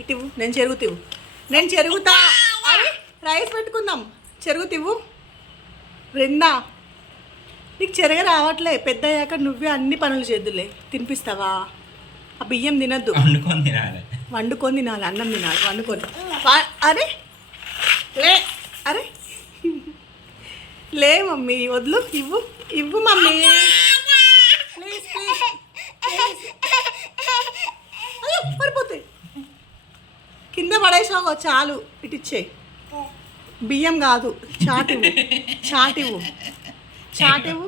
ఇటు నేను చెరుగుతివ్వు, నేను చెరుగుతా. అరే రైస్ పెట్టుకుందాం, చెరుగుతివ్వు. బృందా నీకు చెరగ రావట్లే, పెద్ద అయ్యాక నువ్వే అన్ని పనులు చేద్దులే. తినిపిస్తావా? ఆ బియ్యం తినద్దు, వండుకొని తినాలి. వండుకొని తినాలి, అన్నం తినాలి వండుకొని. అరే లే, అరే లే మమ్మీ, వద్దు, ఇవ్వు ఇవ్వు మమ్మీ, ప్లీజ్ ప్లీజ్. అయ్యో పడిపోతాయి, కింద పడేసావు చాలు. ఇటు ఇచ్చే బియ్యం కాదు, చాటివ్వు, చాటివ్వు, చాటివ్వు.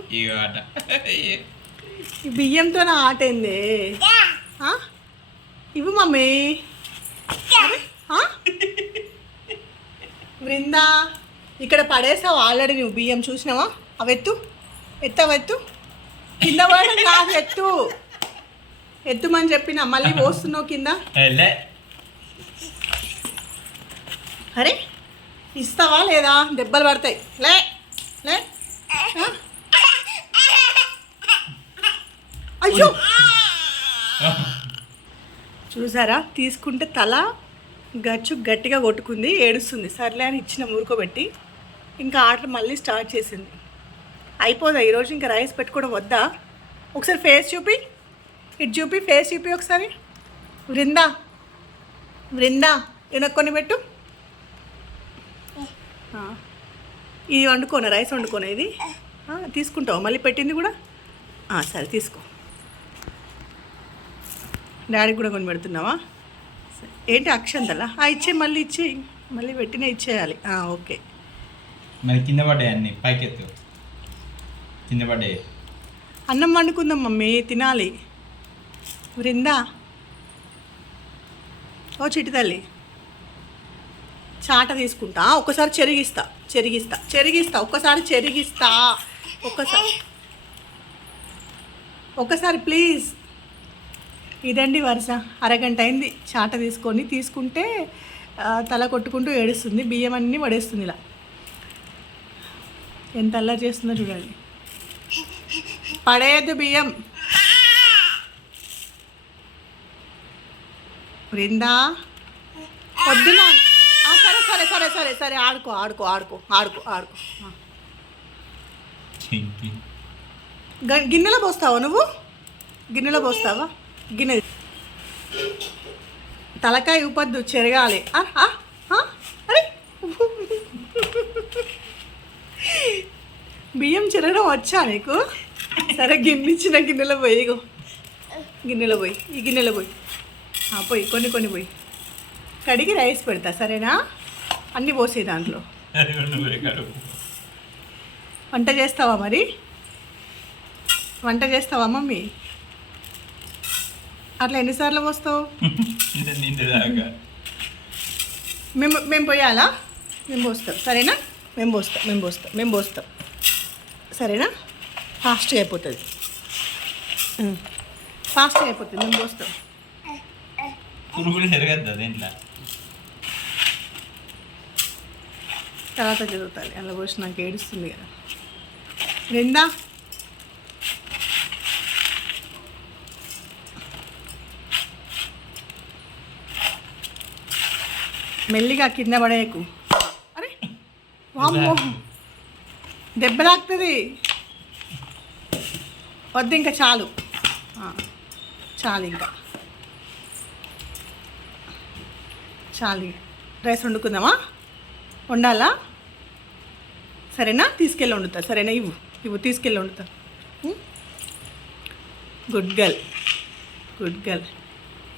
ఈ బియ్యంతో నా ఆట ఏంది? ఇవ్వు మమ్మీ. బృందా ఇక్కడ పడేసావు ఆల్రెడీ నువ్వు బియ్యం, చూసినావా? అవెత్తు, అవెత్తు, కింద పడడం కాదు, ఎత్తుమని చెప్పినా, మళ్ళీ పోస్తున్నావు కింద. అరే ఇస్తావా లేదా? దెబ్బలు పడతాయి. లే లే. అయ్యో చూసారా, తీసుకుంటే తల గట్టిగా కొట్టుకుంది, ఏడుస్తుంది. సర్లే అని ఇచ్చిన ఊరుకోబెట్టి ఇంకా ఆట మళ్ళీ స్టార్ట్ చేసింది. అయిపోదా ఈరోజు? ఇంకా రైస్ పెట్టుకోవడం వద్దా? ఒకసారి ఫేస్ చూపి, ఇటు చూపి, ఫేస్ చూపి ఒకసారి. బృందా వెనక్కి కొన్ని పెట్టు. ఇది వండుకోనా, రైస్ వండుకోనా? ఇది తీసుకుంటావు మళ్ళీ పెట్టింది కూడా? సరే తీసుకో. డాడీకి కూడా కొని పెడుతున్నావా? ఏంటి అక్షంతలా? ఇచ్చే, మళ్ళీ ఇచ్చే, మళ్ళీ పెట్టినా ఇచ్చేయాలి. ఓకే. మరి కింద పడ్డాయి అన్నీ, పైకెత్తు. కింద పడ్డాయి. అన్నం వండుకుందాం మమ్మీ, తినాలి. బృందా ఓ చిట్టి తల్లి, చాట తీసుకుంటా, ఒక్కసారి చెరిగిస్తా, ఒక్కసారి ప్లీజ్. ఇదండి వరుస. అరగంట అయింది చాట తీసుకుంటే తల కొట్టుకుంటూ ఏడుస్తుంది, బియ్యం అన్నీ పడేస్తుంది. ఇలా ఎంత అల్లరి చేస్తుందో చూడండి. పడేయద్దు బియ్యం. బృందా వద్దునా? సరే ఆడుకో. గిన్నెలో పోస్తావా నువ్వు? గిన్నె తలకాయ ఊపద్దు, చెరగాలి. అరే బియ్యం చెరగడం వచ్చా నీకు? సరే గిన్నె గిన్నెలో పోయి, ఈ గిన్నెలో పోయి పోయి కొన్ని పోయి కడిగి రైస్ పెడతా, సరేనా? అన్నీ పోసే దాంట్లో. వంట చేస్తావా మరి? వంట చేస్తావా మమ్మీ? అట్లా ఎన్నిసార్లు పోస్తావు? మేము పోయాలా? మేము పోస్తాం, సరేనా? మేము పోస్తాం, సరేనా? ఫాస్ట్గా అయిపోతుంది, మేము పోస్తాం. తర్వాత చదువుతాలి, అలా పోసి నాకు ఏడుస్తుంది కదా. బృందా మెల్లిగా కింద పడేయకు. అరే వామ్మో, దెబ్బ తాకుతుంది. వద్దు, ఇంకా చాలు, ఇంకా చాలు. రైస్ వండుకుందామా? వండాలా? సరేనా? తీసుకెళ్ళి వండుతా, సరేనా? ఇవ్వు తీసుకెళ్ళి వండుతా. Good girl.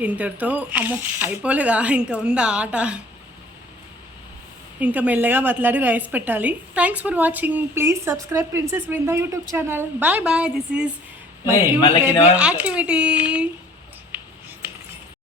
ఇంతటితో అమ్మో అయిపోలేదా? ఇంకా ఉందా ఆట? ఇంకా మెల్లగా బతలాడి రైస్ పెట్టాలి. Thanks for watching. Please subscribe princess Brinda YouTube channel. Bye. This is my activity.